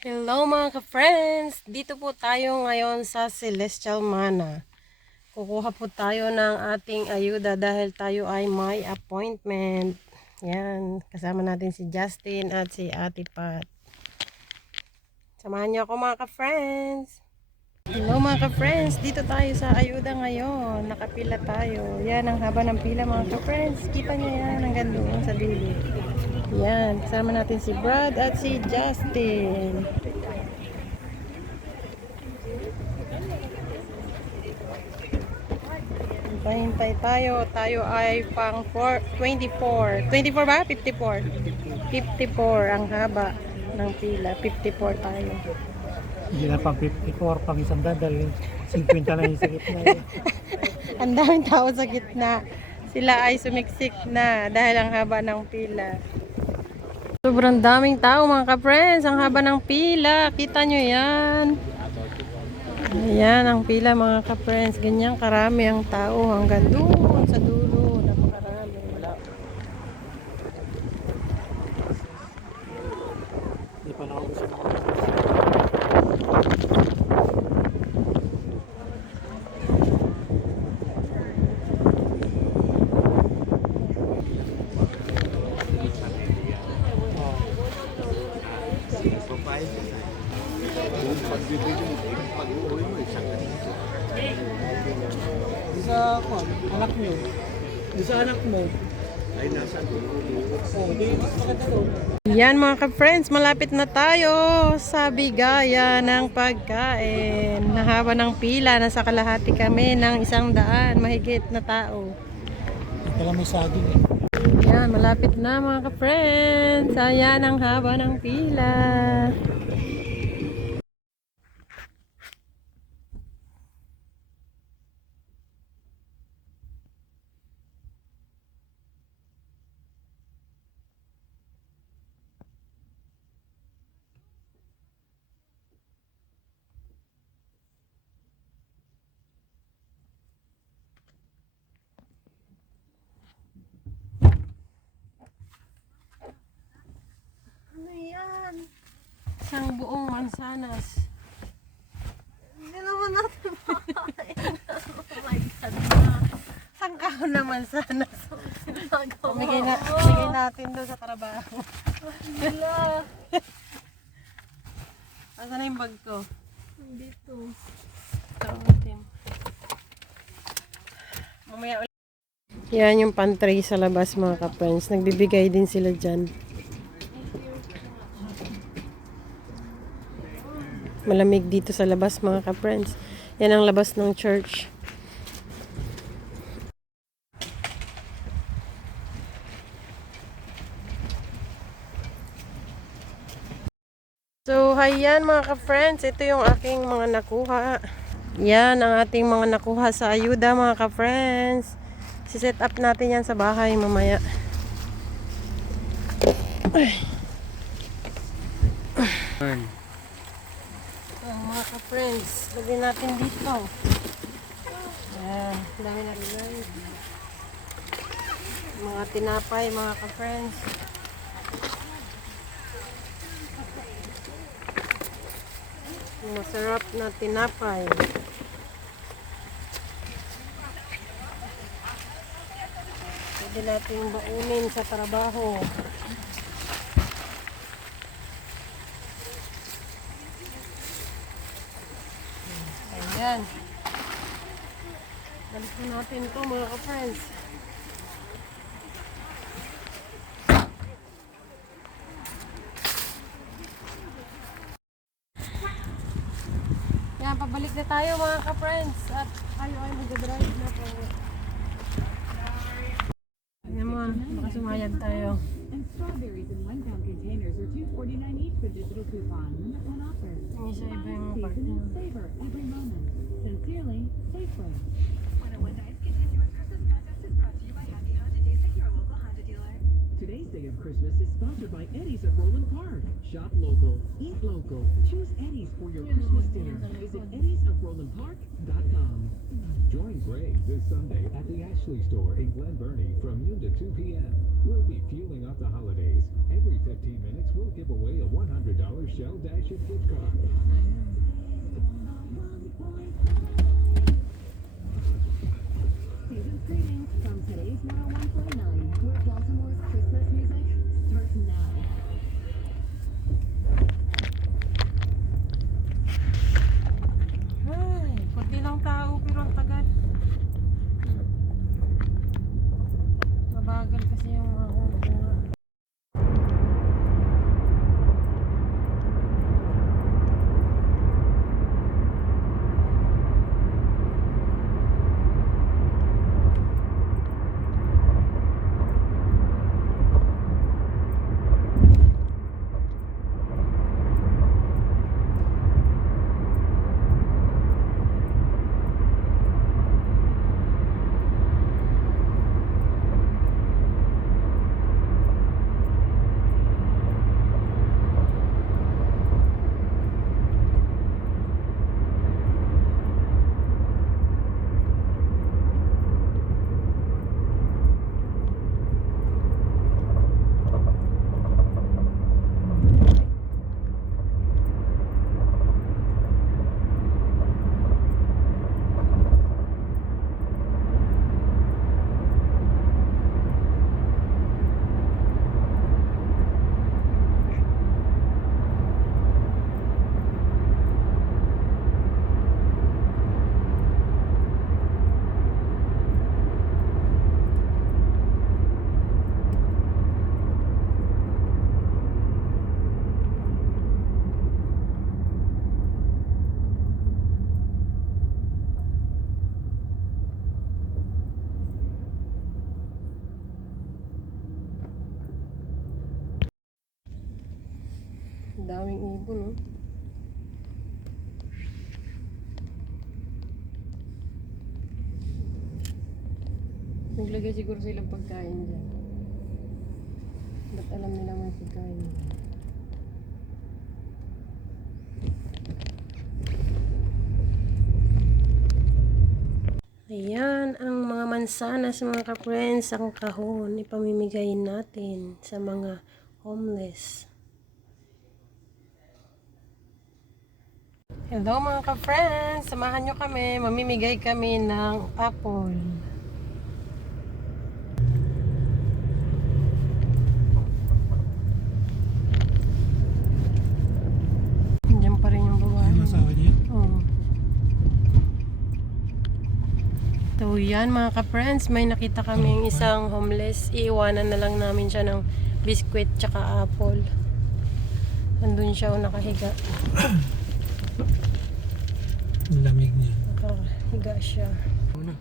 Hello mga ka-friends! Dito po tayo ngayon sa Celestial Mana. Kukuha po tayo ng ating ayuda dahil tayo ay may appointment. Yan, kasama natin si Justin at si Ate Pat. Samahan niyo ako mga ka-friends! Hello mga ka-friends! Dito tayo sa ayuda ngayon. Nakapila tayo. Yan ang haba ng pila mga ka-friends. Kita niyo yan hanggang doon sa dulo. Yan, kasama natin si Brad at si Justin. Hintay tayo. Tayo ay pang 24. 24 ba? 54. 54 ang haba ng pila. 54 tayo. Hindi na pang 54, pang isang dahil 50 lang yung sa gitna. Ang daming tao sa gitna. Sila ay sumiksik na dahil ang haba ng pila. Sobrang daming tao mga ka-friends. Ang haba ng pila. Kita nyo yan. Ayan ang pila mga ka-friends. Ganyan karami ang tao hanggang doon sa dulo. Napakarami. Hindi pa naubos yung sa anak mo. Sa anak mo. Ay, nasa dulo. Oh, di maganda doon. Yan mga ka-friends, malapit na tayo sa bigayan ng pagkain. Nahaba ng pila, nasa kalahati kami ng 100 mahigit na tao. Kailan may saging eh. Yan, malapit na mga ka-friends. Ayan ang haba ng pila. Ano yan? Isang buong mansanas. Hindi naman natin makain. Oh my God. Isang kahon na mansanas. Pamigay natin doon sa trabaho. Wala. Asan na yung bag ko? Dito. Mamaya ulit. Yan yung pantry sa labas mga ka-friends. Nagbibigay din sila dyan. Malamig dito sa labas mga ka-friends. Yan ang labas ng church. So, hayan mga ka-friends. Ito yung aking mga nakuha. Yan ang ating mga nakuha sa ayuda mga ka-friends. Si-set up natin yan sa bahay mamaya. Mga ka-friends, lagyan natin dito. Ayan, dami na rin. Mga tinapay mga ka-friends. Masarap na tinapay. Pwede natin baunin sa trabaho. Ayan. Balik natin ito mga ka-friends. Yan, pabalik na tayo mga ka-friends. At tayo ay mag-drive na po. Ayan mo, baka sumayag tayo. And strawberries in 1-pound containers are $2.49 each with digital coupon. Limit one offer. Ang isa iba yung part Season niya. and savor every moment. Sincerely, Safeway. Today's Day of Christmas is sponsored by Eddie's at Roland Park. Shop local, eat local. Choose Eddie's for your Christmas dinner. Visit eddiesofrolandpark.com. Join Greg this Sunday at the Ashley Store in Glen Burnie from noon to 2 p.m. We'll be fueling up the holidays. Every 15 minutes, we'll give away a $100 Shell Dash membership gift card. Season's greetings from today's 101.9, where Baltimore's Christmas music starts now. Ay, kunti lang tao pero ang tagal. Mabagal kasi yung mga kukuha. Ang daming ibon, no? Naglagay siguro silang pagkain dyan. Ba't alam nila may pagkain? Ayan ang mga mansanas, mga ka-friends, ang kahon. Ipamimigay natin sa mga homeless. Hello mga ka-friends, samahan nyo kami. Mamimigay kami ng apple. Diyan pa rin yung babae. Yung asawa niya? Oo. So yan mga ka-friends, may nakita kaming isang homeless. Iiwanan na lang namin siya ng biskwit tsaka apple. Nandun siya o nakahiga. Ang lamig niya. Nakahiga siya. Una.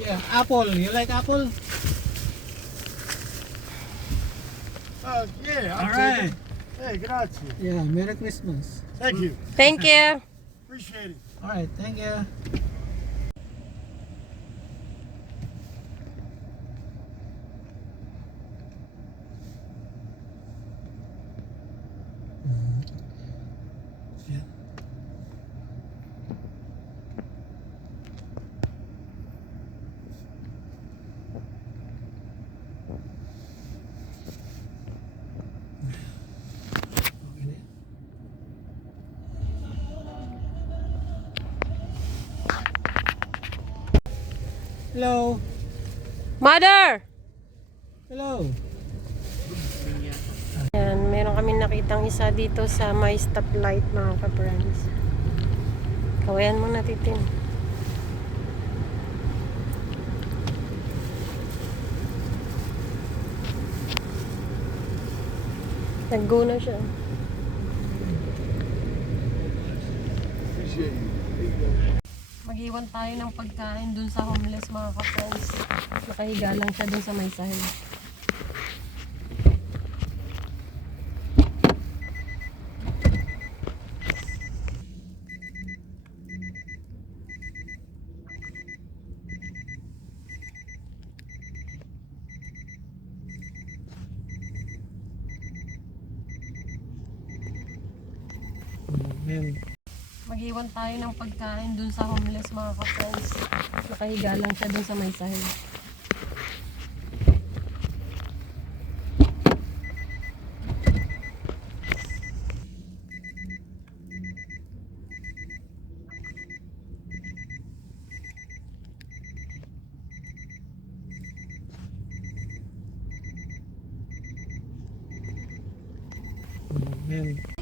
Yeah, apple. You like apple? Yeah, All I'll right. take it. Hey, grazie. Yeah, Merry Christmas. Thank you. Thank you! Appreciate it. All right, thank you. Yeah. Okay na yan. Hello. Mother! Hello. Ayan, meron kami nakitang isa dito sa may stoplight mga ka-friends. Kawayan mo natitin. Nag-go na siya. Appreciate you. Mag-iwan tayo ng pagkain dun sa homeless mga ka-friends. Nakahiga lang siya dun sa may sahig. Amen. Mag-iwan tayo ng pagkain dun sa homeless mga ka-friends. Nakahiga lang siya dun sa may sahig. Amen.